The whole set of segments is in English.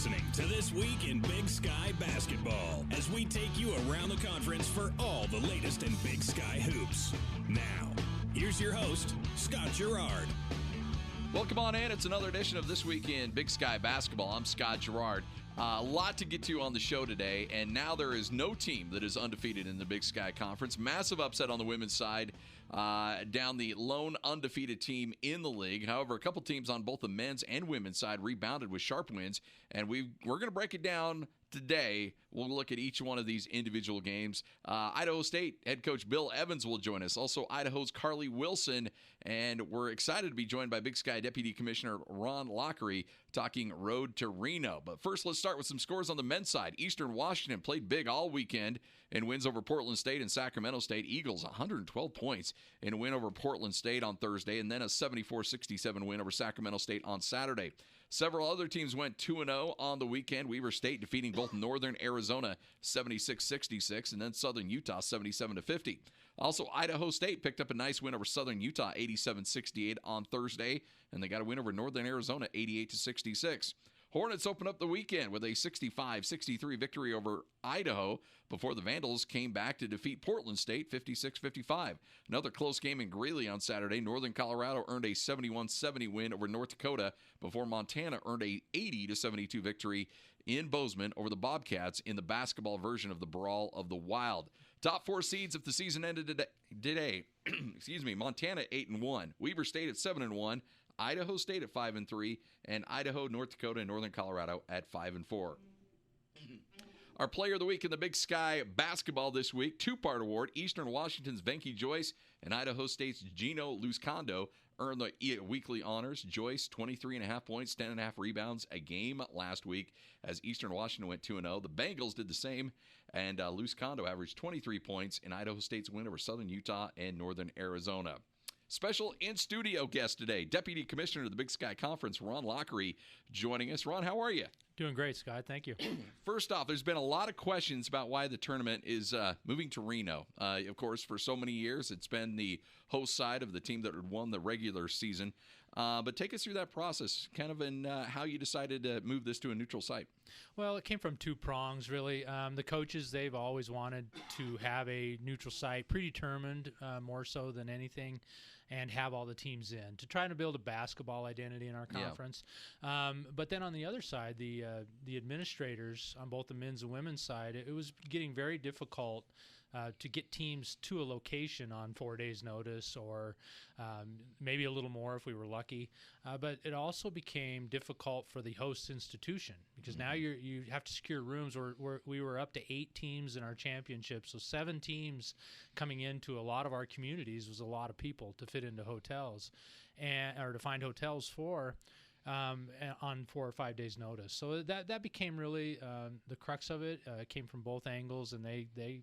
listening to This Week in Big Sky Basketball as we take you around the conference for all the latest in Big Sky hoops. Now, here's your host, Scott Garrard. Welcome on in. It's another edition of This Week in Big Sky Basketball. I'm Scott Garrard. A lot to get to on the show today, and now there is no team that is undefeated in the Big Sky Conference. Massive upset on the women's side, down the lone undefeated team in the league. However, a couple teams on both the men's and women's side rebounded with sharp wins, and we're going to break it down today. We'll look at each one of these individual games. Idaho State head coach Bill Evans will join us. Also, Idaho's Karlee Wilson. And we're excited to be joined by Big Sky Deputy Commissioner Ron Loghry talking road to Reno. But first, let's start with some scores on the men's side. Eastern Washington played big all weekend in wins over Portland State and Sacramento State. Eagles 112 points in a win over Portland State on Thursday, and then a 74-67 win over Sacramento State on Saturday. Several other teams went 2-0 on the weekend. Weber State defeating both Northern Arizona 76-66 and then Southern Utah 77-50. Also, Idaho State picked up a nice win over Southern Utah 87-68 on Thursday, and they got a win over Northern Arizona 88-66. Hornets opened up the weekend with a 65-63 victory over Idaho before the Vandals came back to defeat Portland State 56-55. Another close game in Greeley on Saturday. Northern Colorado earned a 71-70 win over North Dakota before Montana earned a 80-72 victory in Bozeman over the Bobcats in the basketball version of the Brawl of the Wild. Top four seeds if the season ended today. Montana 8-1, Weber State at 7-1, Idaho State at 5-3, and Idaho, North Dakota, and Northern Colorado at 5-4. Our Player of the Week in the Big Sky basketball this week, two-part award. Eastern Washington's Venky Joyce and Idaho State's Gino Luzcando earned the weekly honors. Joyce, 23.5 points, 10.5 rebounds a game last week as Eastern Washington went 2-0. The Bengals did the same, and Luzcando averaged 23 points in Idaho State's win over Southern Utah and Northern Arizona. Special in-studio guest today, Deputy Commissioner of the Big Sky Conference, Ron Loghry, joining us. Ron, how are you? Doing great, Scott. Thank you. First off, there's been a lot of questions about why the tournament is moving to Reno. Of course, for so many years, it's been the host side of the team that had won the regular season. But take us through that process, kind of in how you decided to move this to a neutral site. Well, it came from two prongs, really. The coaches, they've always wanted to have a neutral site, predetermined more so than anything, and have all the teams in to try to build a basketball identity in our conference. Yeah. But then on the other side, the administrators on both the men's and women's side, it was getting very difficult to get teams to a location on 4 days' notice, or maybe a little more if we were lucky. But it also became difficult for the host institution because now you have to secure rooms. We were up to 8 teams in our championship, so 7 teams coming into a lot of our communities was a lot of people to fit into hotels, or to find hotels for. On 4 or 5 days' notice. So that became really the crux of it. It came from both angles, and they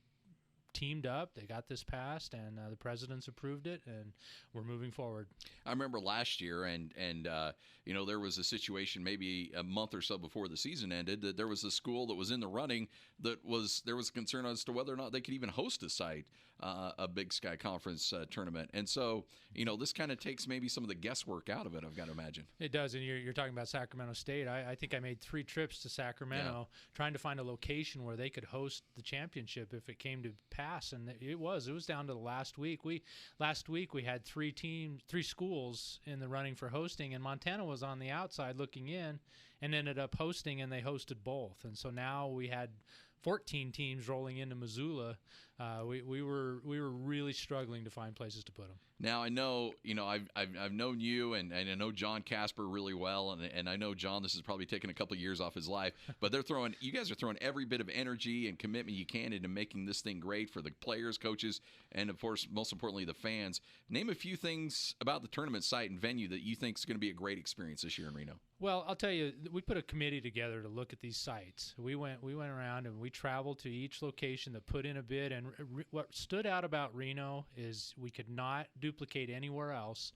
teamed up. They got this passed, and the presidents approved it, and we're moving forward. I remember last year, and there was a situation maybe a month or so before the season ended that there was a school that was in the running there was concern as to whether or not they could even host a site, a Big Sky Conference tournament. And so, this kind of takes maybe some of the guesswork out of it, I've got to imagine. It does, and you're talking about Sacramento State. I think I made 3 trips to Sacramento trying to find a location where they could host the championship if it came to pass. And it was down to the last week. Last week we had 3 schools in the running for hosting, and Montana was on the outside looking in and ended up hosting, and they hosted both. And so now we had 14 teams rolling into Missoula. We were really struggling to find places to put them. Now I know I've known you and I know John Casper really well, and I know John. This has probably taken a couple of years off his life, but you guys are throwing every bit of energy and commitment you can into making this thing great for the players, coaches, and of course, most importantly, the fans. Name a few things about the tournament site and venue that you think is going to be a great experience this year in Reno. Well, I'll tell you, we put a committee together to look at these sites. We went around and we traveled to each location that put in a bid. And what stood out about Reno is we could not duplicate anywhere else.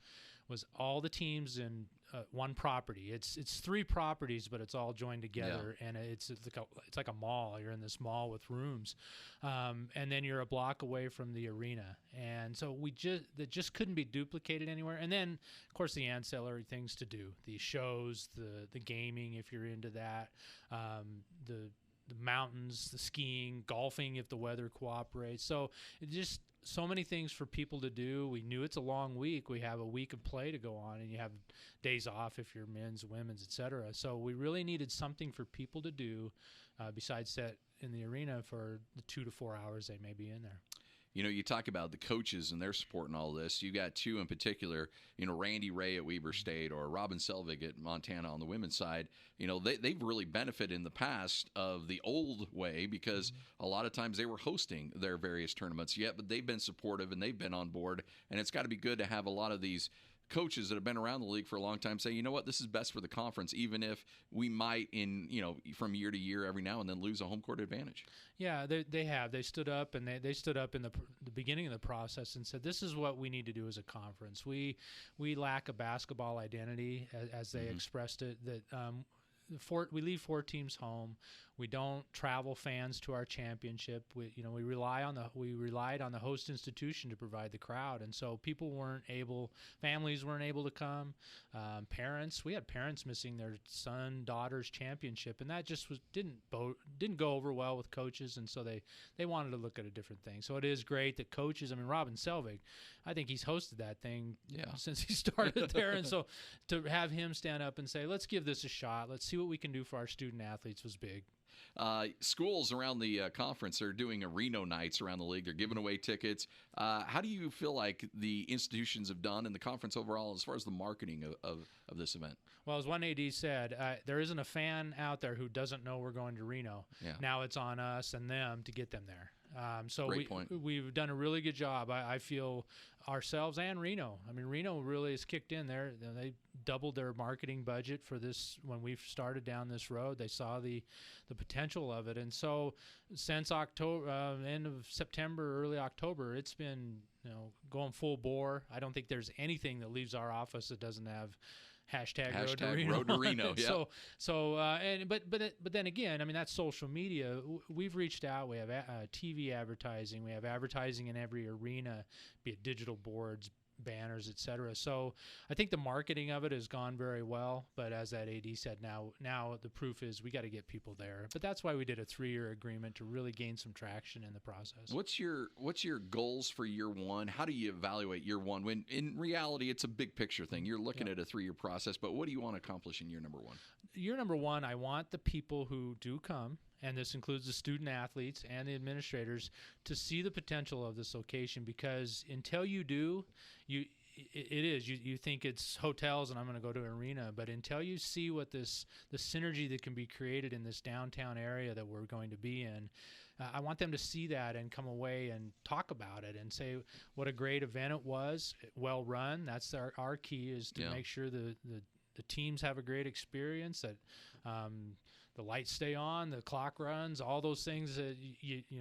Was all the teams in one property. It's 3 properties, but it's all joined together, and it's like a mall. You're in this mall with rooms, and then you're a block away from the arena, and so that just couldn't be duplicated anywhere. And then, of course, the ancillary things to do, the shows, the gaming if you're into that, the mountains, the skiing, golfing if the weather cooperates. So it just so many things for people to do. We knew it's a long week. We have a week of play to go on, and you have days off if you're men's, women's, etc. So we really needed something for people to do besides sit in the arena for the 2 to 4 hours they may be in there. You know, you talk about the coaches and their support and all this. You got 2 in particular, you know, Randy Ray at Weber State or Robin Selvig at Montana on the women's side. You know, they've really benefited in the past of the old way because a lot of times they were hosting their various tournaments. But they've been supportive and they've been on board. And it's got to be good to have a lot of these coaches that have been around the league for a long time say, you know what, this is best for the conference, even if we might from year to year every now and then lose a home court advantage. Yeah, they have. They stood up, and they stood up in the beginning of the process and said, this is what we need to do as a conference. We lack a basketball identity, as they expressed it, that we leave 4 teams home. We don't travel fans to our championship. We relied on the host institution to provide the crowd, and so families weren't able to come. We had parents missing their son, daughter's championship, and that just didn't go over well with coaches, and so they wanted to look at a different thing. So it is great that coaches. I mean, Robin Selvig, I think he's hosted that thing since he started there, and so to have him stand up and say, let's give this a shot, let's see what we can do for our student athletes, was big. Schools around the conference are doing Reno nights around the league. They're giving away tickets. How do you feel like the institutions have done in the conference overall as far as the marketing of this event? Well, as one AD said, there isn't a fan out there who doesn't know we're going to Reno. Yeah. Now it's on us and them to get them there. So we've done a really good job. I feel ourselves and Reno. I mean, Reno really has kicked in there. They doubled their marketing budget for this when we started down this road. They saw the potential of it, and so since October, end of September, early October, it's been going full bore. I don't think there's anything that leaves our office that doesn't have Hashtag Road to Reno. Yeah. But then again, I mean, that's social media. We've reached out. We have TV advertising. We have advertising in every arena, be it digital boards, banners, etc. So I think the marketing of it has gone very well. But as that AD said, now the proof is we got to get people there. But that's why we did a 3-year agreement to really gain some traction in the process. What's your goals for year one? How do you evaluate year one when in reality it's a big picture thing? You're looking at a 3-year process, but what do you want to accomplish in year number 1? Year number 1, I want the people who do come, and this includes the student athletes and the administrators, to see the potential of this location, because until you do, you think it's hotels and I'm going to go to an arena, but until you see what the synergy that can be created in this downtown area that we're going to be in, I want them to see that and come away and talk about it and say what a great event it was, well run. That's our key, is to make sure the teams have a great experience, that the lights stay on, the clock runs, all those things that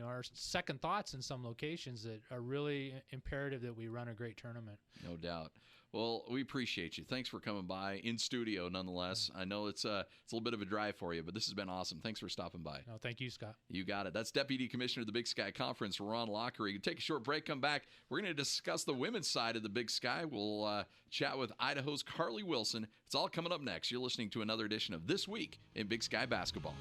are second thoughts in some locations that are really imperative that we run a great tournament. No doubt. Well, we appreciate you. Thanks for coming by in studio nonetheless. I know it's a little bit of a drive for you, but this has been awesome. Thanks for stopping by. No, thank you, Scott. You got it. That's Deputy Commissioner of the Big Sky Conference, Ron Loghry. Take a short break, come back. We're going to discuss the women's side of the Big Sky. We'll chat with Idaho's Karlee Wilson. It's all coming up next. You're listening to another edition of This Week in Big Sky Basketball.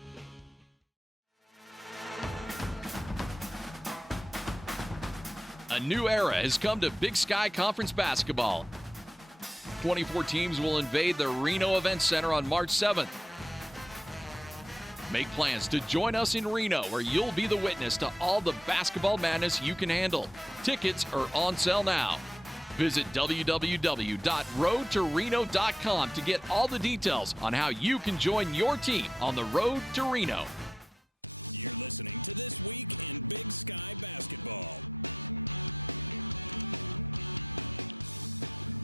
A new era has come to Big Sky Conference basketball. 24 teams will invade the Reno Event Center on March 7th. Make plans to join us in Reno, where you'll be the witness to all the basketball madness you can handle. Tickets are on sale now. Visit www.roadtoreno.com to get all the details on how you can join your team on the road to Reno. You're listening to This Week in Big Sky Basketball.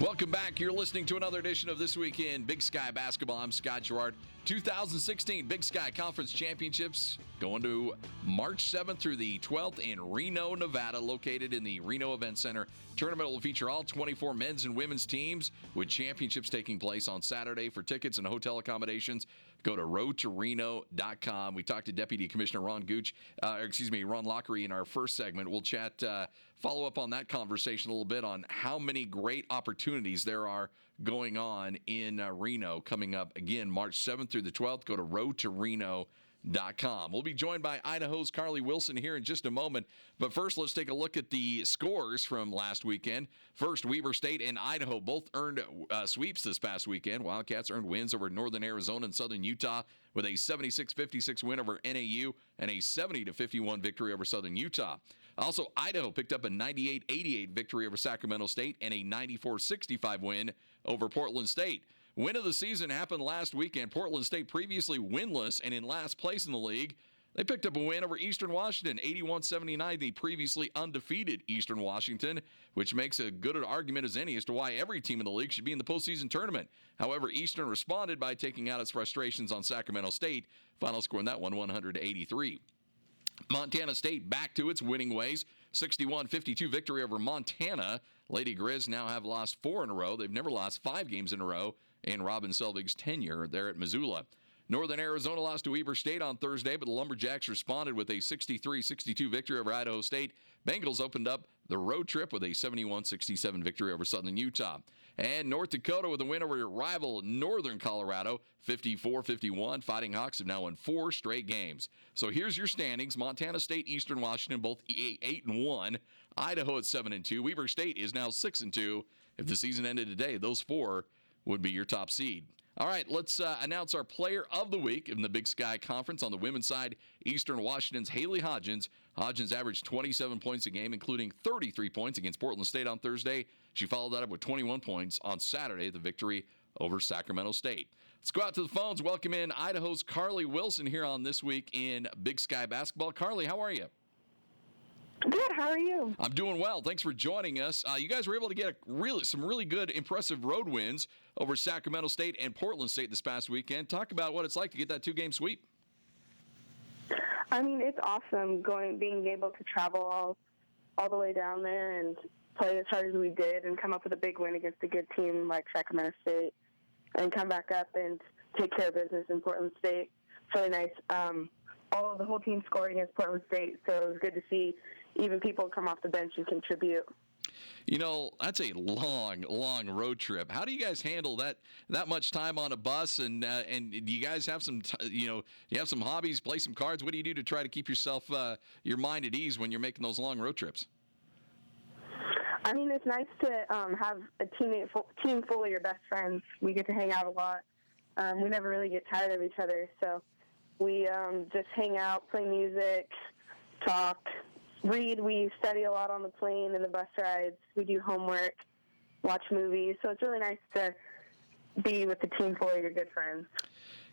Welcome back. You're listening to another edition of This Week in Big Sky Basketball. I'm Scott Garrard. 2016 Big Sky Conference Championships going to March 7th through the 12th in Reno, Nevada, located in the Reno Event Center. Tournament will feature all 24 men's and women's teams, with championships taking place on Saturday. For tickets and hotel accommodations, go to roadtoreno.com. We talked to Deputy Commissioner Ron Loghry in our first segment. We'll chat, follow up on that conversation a little bit on how many great opportunities there are going on in Reno coming up again March 7th through the 12th. Go to roadtoreno.com. We'll be joined by Idaho's Karlee Wilson here in just a moment. But first, let's take a look at the scores from last weekend. First, Weber State and Idaho both earned sweeps this past weekend. Wildcats earned wins over Northern Arizona and Southern Utah with a 76-56 win over NAU and a 70-51 victory over Southern Utah. Also, Idaho picked up a 98-88 victory over Sacramento State and a 94-65 win over Portland State. Win of the season happened last weekend. Portland State, previously winless and in last place in the league, they picked up a win over Eastern Washington, 81-79, the previously undefeated Eastern Washington, which makes a good argument as any as to why every team in the league should be in the postseason tournament. However, Eastern responded by taking out its frustrations on Sacramento State, final score in that one, 100-83. Montana State back to its winning ways, 61-52 victory over Montana. Lady Grizz now have lost 4 in a row. They've never lost 5 games in a row in Robin Selvig's tenure there at Missoula. Northern Arizona lost to Weber State on Thursday, but the Lumberjacks responded with a 63-62 victory over Idaho State. Bengals opened up the road trip with a 71-67 victory over Southern Utah. And North Dakota with a win over rival Northern Colorado, 54-51. Fighting Hawks have now won 4 straight games. So here's your standings. Montana State, Eastern Washington, both 8-1. Idaho at 7-2. Weber State is now 6-2. If the season ended today, those 4 would be your top seed. All right, let's announce our player of the week in the Big Sky Conference. On the women's side, Eastern Washington's Haley Hodgins. Hodgins averaged 27 points a game, including 33 points against Portland State on Thursday. She followed that up with 21 points on Saturday, the victory over Sacramento State. Let's go out to the phones. Welcome in Idaho's Karlee Wilson here on This Week in Big Sky Basketball. Karlee, how are you? Good. How are you? I'm doing well. Thanks for joining us. You guys were able to get some really good, impressive road wins over Sacramento State and Portland State this past weekend. Talk about what it's like to get that 2-game sweep. I mean, it's awesome being able to travel all the way down there and play as hard as we did and come up with a big win against a good team like Sacramento State and come back up and take care of business in Portland State. It's really nice. The whole team scored against Portland State, so it was good to see even people come off the bench and contribute. You know, that's a long road trip. How do you guys handle that much time on a bus? And do you guys have some, you have some hobbies, play some cards? What do you do to try to keep your mind at ease when you're making those long road trips? I mean, it's nice to have a team full of your best friends. We get to hang out a lot. We never really get tired of each other, so we just hang out, play music, talk, read. We study a lot on the plane and the bus rides. We do homework, watch movies. So it's really nice to be with the team full of your good friends.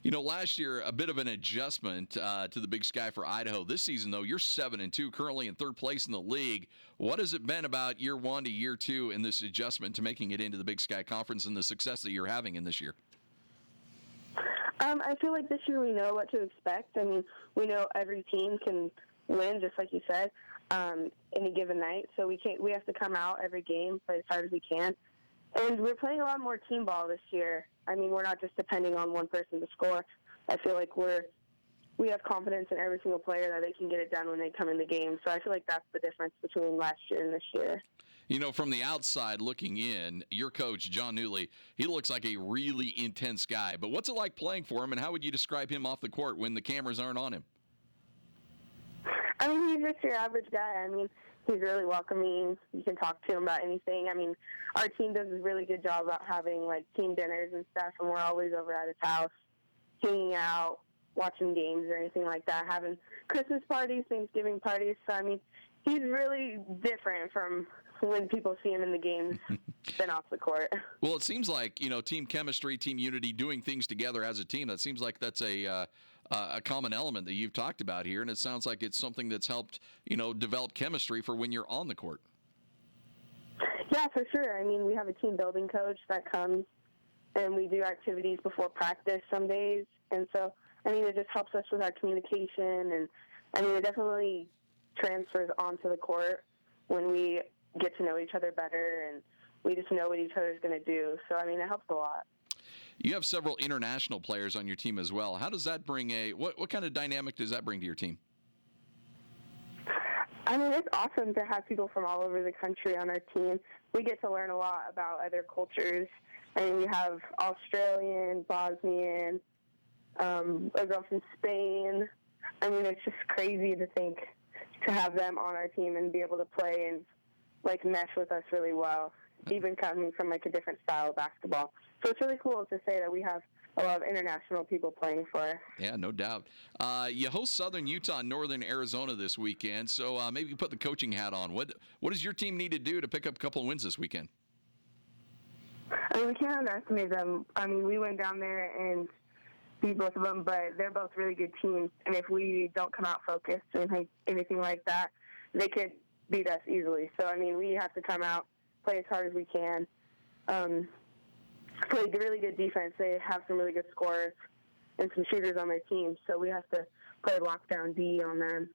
You know, last year, a bit of an adjustment to the Big Sky for Idaho. This season, though, you're 7-2, currently in 3rd place in the league. What has it been about year 1 to year 2 in this adjustment to making it into the Big Sky Conference and the success that you're having in this year? I feel like this year we know what to expect. I mean, we know every team can win, just like you said, any given night. So we have to come out every game, play as hard as we can. And we're playing a lot more team ball this year. I mean, we're not just depending on one person to score. I feel like we have confidence in every single player that they can get it done when they come in the game. So I feel like that's the difference between last year and this year. You know, from the outside looking in, your coach, John Newley, he looks like a really intense guy. But what's it like playing for him, and how would you describe him off the court when the cameras aren't on him? I mean, he's just your average guy. I mean, he's really welcoming. You can talk to him about anything. I mean, our team does a really good job about having, like, team dinners and stuff, and we're always over at his house hanging out, watching games or anything like that, having Christmas parties, Thanksgiving parties. So, I mean, he's really different from when people see him in the games than off the court. Well, it seems like, team chemistry, team unity, doing things together as a team, that seems like that's a common element that you've talked about here, and it sounds like it's something that's helped, develop chemistry for when you're on the court. Yeah, for sure. I mean, we have a team building coach that comes, and we do activities before practice some days. And so, I mean, it just helps us with our communication. And, I mean, it definitely transfers onto the court when we get to know each other better and we just know what each other's going to do. So, I mean, it helps a lot. You have several international players on your team as well. How does that bring what kind of dynamic does that bring to your team? I mean, it's awesome to have people from all over the country on our team. We get to learn a lot about other cultures. I mean, we have Australian, Bosnian, a girl from Spain. I mean, it's just crazy to think to have them on our team and be able to play and, like, mesh with us really well, even coming from, like, a different style of basketball. So it's really cool to say that we have a lot of international people playing for us. Yeah, no doubt. You host Southern Utah and Northern Arizona this weekend, so maybe you put the coaching hat on. What does your team need to do to pick up a couple of wins this weekend? I mean, we can't underestimate them. I mean, we went down there and beat both of them, but they're both really good teams. And if we don't come out focused or anything like that, they could beat us easily. So, I mean, we have to come out, play as hard as we can, play really good defense. They have some really good scorers and some shooters on their team, so we have to play lockdown D on them.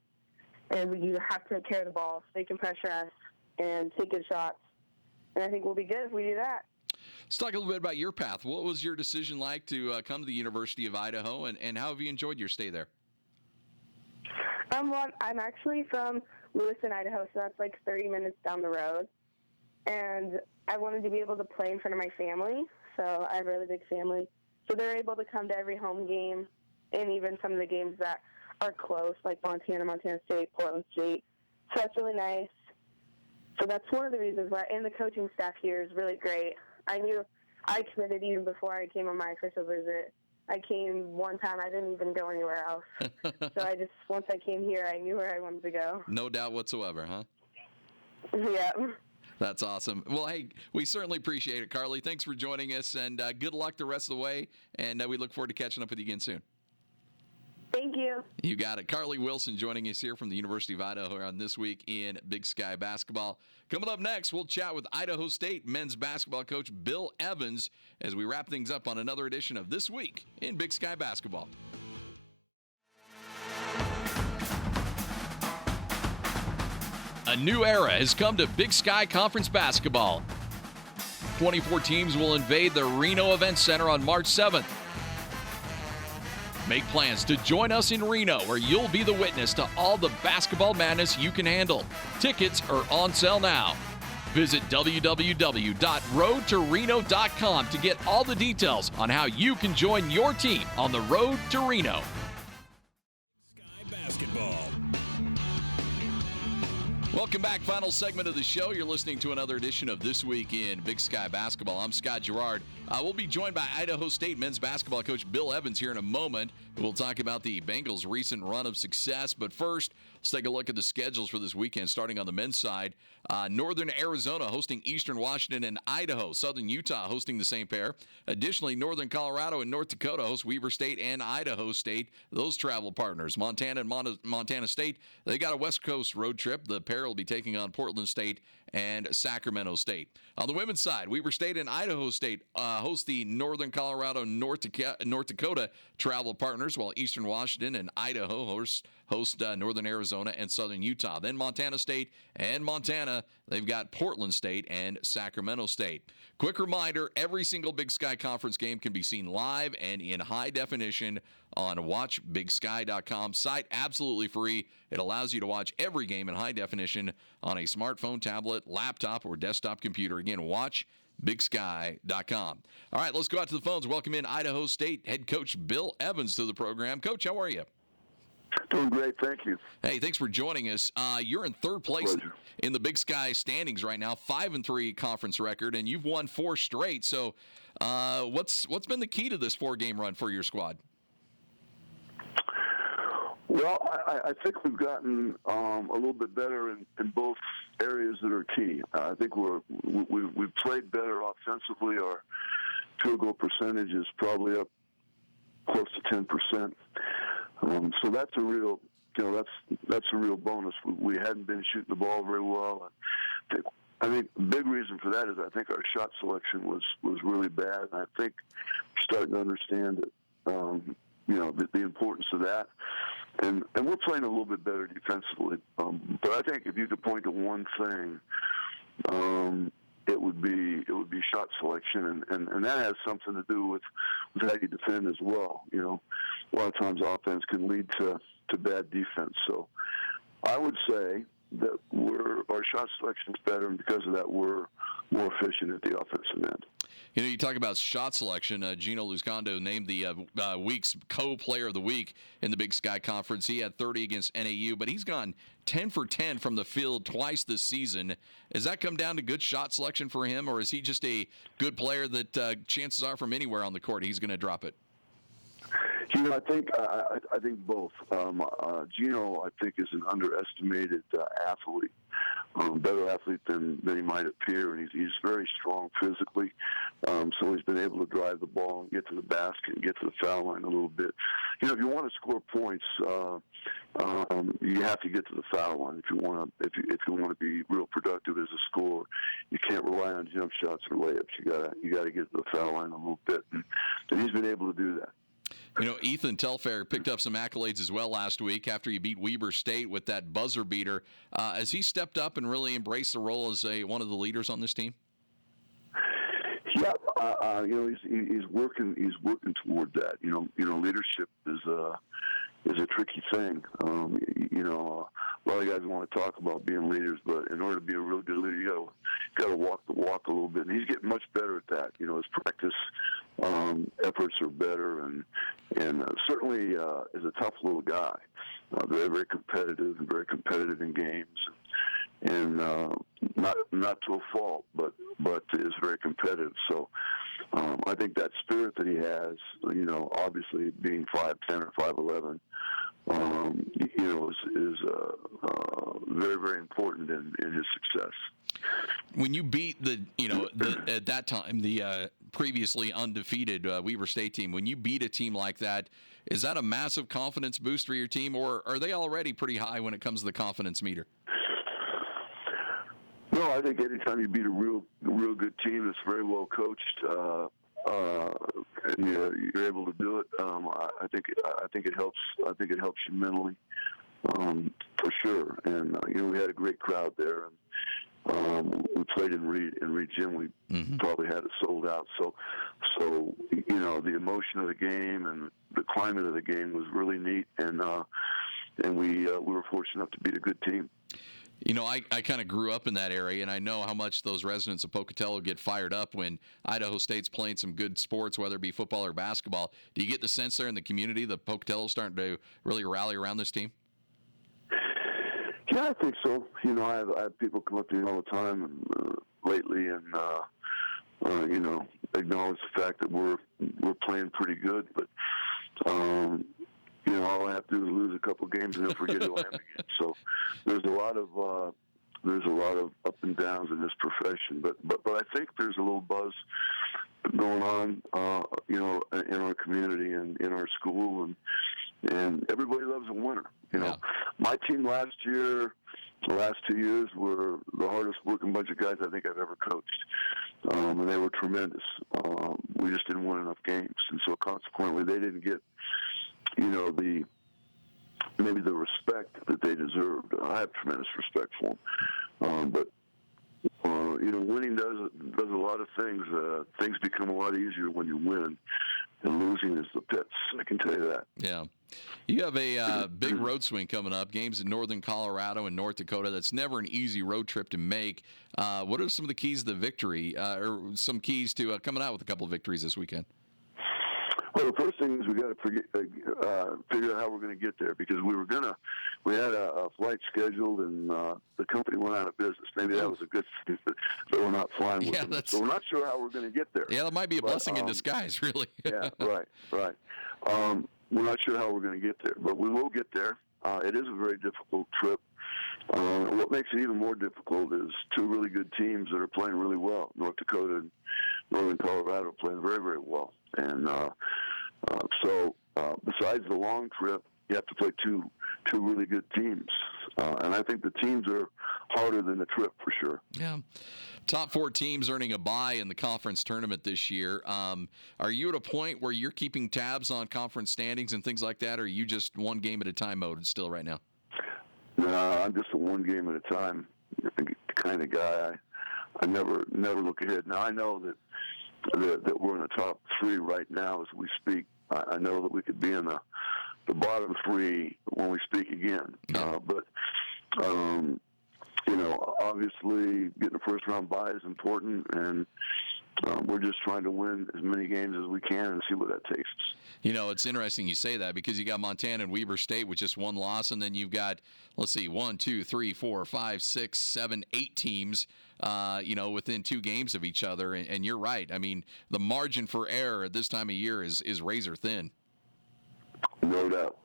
And we have to take care of the ball so they can pressure us and take good shots. And I think we'll be good if we do that. Let's talk a little bit about your path. What was your decision like to come to the University of Idaho, and how have you enjoyed your stay there? Well, I'm actually from Lewiston, Idaho, so that's like 30 minutes down the road. And I wanted to be able to play in front of my family, so I have a really big family. So they're able to come to every home game and even some of the games that are close, like Montana State, Portland State. So that's really nice. So that's one of the reasons why. And the coaching staff here is really great. I knew I committed even before I came on my official visit. I came one time. I didn't even go anywhere else. So once I came here, I knew where I wanted to go. No doubt whatsoever, huh? Yeah. That's awesome. Well, hey, we certainly appreciate it, Karlee. Thanks for joining us, and good luck the rest of the way, and we look forward to catching up with you again soon. Thank you. You got it. Karlee Wilson joining us here from the University of Idaho on This Week in Big Sky Basketball. Coming up next, we'll chat with Idaho State men's basketball coach Bill Evans as we wrap things up on another edition of This Week in Big Sky Basketball. A new era has come to Big Sky Conference basketball. 24 teams will invade the Reno Event Center on March 7th. Make plans to join us in Reno, where you'll be the witness to all the basketball madness you can handle. Tickets are on sale now. Visit www.roadtoreno.com to get all the details on how you can join your team on the road to Reno. Sky Basketball. Welcome back. Final segment of the show. You're listening to another edition of This Week in Big Sky Basketball. I'm Scott Garrard. We'll be joined by Idaho State men's basketball coach Bill Evans here in a moment. We'll talk about the Bengals' recent run of success. But first, let's take a look at the schedules for this weekend, starting on the men's side. Northern Arizona hosting Eastern Washington and Idaho. Southern Utah hosting the same pair. Additionally, Northern Colorado and North Dakota host Weber State and Idaho State, those travel partners. Montana and Montana State, they got a West Coast road trip. The pair will be taking on Portland State and Sacramento State. On the women's side, Weber State and Idaho State host the Northern Colorado, North Dakota travel partners, while Eastern Washington and Idaho host Northern Arizona and Southern Utah. Then Montana State and Montana, they've got Portland State and Sacramento State. Quick reminder, every single Big Sky Conference game can be seen live and in high definition on WatchBigSky.com site, absolutely free. It allows you to watch every game in high definition on a smartphone, tablet, laptop, or desktop computer. Again, WatchBigSky.com. All right, let's go out to the phones. Welcome in Idaho State head coach Bill Evans to the program. Coach, how are you? Doing great, thank you. Hey, thanks for joining us. You're in third place in the Big Sky standings right now, 5-3 conference record, and you've won 4 straight. So, what's been the key to this 4-game run for your squad? Well, I think we've gotten a little bit better in both areas that are key. I think we've played better offensively. Our field goal percentage is probably up close to 10%. So that's a real, that's a real bonus. We hadn't been shooting the ball very well. I think I think the big reason for that is I think our shot selection was really bad, and I think we're starting to understand it. The importance of that, and we're playing a little bit better defensively. But I think if you could point to one thing, it would be shot selection, and that has something to do with how you defend as well. A lot of times offense can lead to bad defense. So I would say that our shot selection is better, and because of that, we're more efficient at the offensive end. You talk about shot selection. Gino Luzgondo named the week's co-player of the week in the Big Sky Conference. He had 30 against NAU, but he's gone 10 for 10 from the field twice this season. Has that come down to good shot selection for him, or is he just a good player that chances are from anywhere on the court he's going to drop it? I think both. Gino, I think, is an underestimated athlete, better athlete than he might appear, and he's very strong physically. So he's been able to drive the ball and get to the basket and get to the foul line a little bit. If you want to score points, you have to get to the foul line. If you want to be real productive as a scorer, you can't rely on jump shots or layups. You got to get to the foul line a little bit, and he's been able to do that. Ethan Telfair picked up some accolades as well last week after he beat Weber State with that buzzer beater. Has he stepped up and really embraced the role as one of the leaders on this team? Yeah, he's working toward that. Leadership is a tricky thing. A lot of guys want to talk about being leaders, but in order to be a real good leader, you got to walk the walk a little bit. And he's getting much better at that. His practice efforts are better, and certainly is a tough little guy. Very, very competitive and very competitive in games, and not to a fault, but is very competitive. So I think that spirit that he has, obviously being 5'10" or 5'11", is very, very important in his success. When you beat at that time, the previously undefeated Weber State team, when you beat a team like that, is that a massive confidence boost for your team, or are they already pretty high when it comes to the confidence meter? No, I think anytime you beat a real good team that's very well coached, and you're able to do it, I think it helps. I think it helps you mentally, for sure. And we had a great crowd there, and we played in Reed Gym. We probably had it sold out. So the emotion of the game and the climate of the game was really neat, and we were fortunate enough to beat a good team. I kind of grew up in that area, and I know how much those residents of Pocatello get fired up when Idaho State's playing some good sports, whether it be football or basketball. Do you get the sense there in the community that Pocatello's starting to really rally around this team? Yeah, I think so. I have people come up to me all the time lately, and acknowledge the fact that we're playing pretty good, but all I have to do is lose a couple games and they'll forget who I am again. So there's a lot of up and downs in this profession, but I think there's a little buzz going on, in our community and in our school, and everybody loves a winner. My team last year, the last 2 years, were the hardest working bunch of guys I think I've ever coached, and they were tremendous. We just didn't win enough games, and so consequently, they didn't get maybe the respect that they deserved. I have tremendous respect for them, but winning does a lot of things. Things become a lot easier when you win, and losing is the pits. I can tell you that. Yeah. You have a big road swing coming up, games in northern Colorado and North Dakota. That's never an easy road trip to make. What are some of the keys to the victory, or some keys to coming out with a couple of victories this weekend? Well, the first thing is we got to figure out how we're going to get there, because we had a flight scheduled, and the company went out of business. Maybe that was a good thing that we're not flying with them. So we're not sure how we're going to get there. Yeah, that might be a blessing in disguise, really. Yeah, right. We're not sure how we're going to get there, but we will get there. It is a very difficult trip. What makes it even more difficult is two really good teams that are playing really well. North Dakota and Northern Colorado are playing very, very well. And so besides the long trip, you have to play two really good teams. And I think the teams are harder than the trip for sure. Yeah. Top 4 teams earning a bye in the conference tournament this year. Are you at a point where you're keeping tabs on conference standings and things like that, or are you just one game at a time mode still right now? No, I'm just a one game at a time kind of guy. I never look ahead. Now I know that we're in the top 3 right now as we speak. I know that we could be in the bottom 3 when we speak again. But obviously getting a first round bye is important, and we're just trying to win as many games as we can and see what that takes us. It's interesting you say that because you got Montana and Weber State with just one loss, and then you've got, 1, 2, 3, 4, 5, 6, 7, 8 teams, within 2 games of each other. And you're right. I mean, the margin for error at this time of year is razor thin. No doubt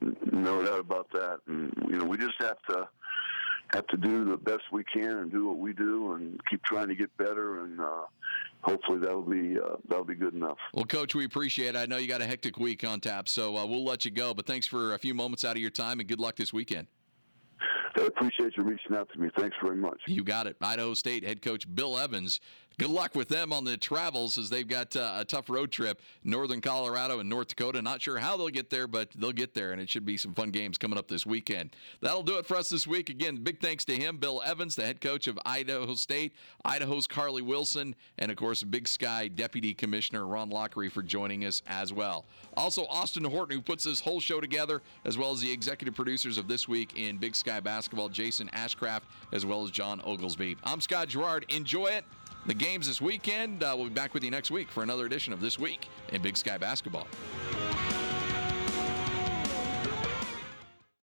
about that. And we just have to do the best we can and do what we do and keep trying to get better, and hopefully that'll be good enough. Well, Coach, we appreciate it. I know you got a hectic week on tap, so we'll let you go. But thanks for a few moments out of your time, and good luck this weekend. I appreciate you reaching out to me. Thanks very much. You got it. Idaho State head coach Bill Evans. Good luck with them on the travels as they've got a tough road trip, northern Colorado and North Dakota. Not sure how they'll get there, but they'll get there, and it should be some fun games coming up this weekend. That'll do it for us this week. Again, big thanks to him, Bill Evans, the head coach of Idaho State, Idaho's Karlee Wilson, and, of course, Big Sky Deputy Commissioner Ron Loghry for joining us as well. Also, Austin Horton, who puts this whole show together, as well as the executive producers of This Week in Big Sky Basketball, Jason Ashcraft, as well as John Oglesby. I'm Scott Garrard. Enjoy it. The games this weekend. We'll be back with you next week for another edition of This Week in Big Sky Basketball.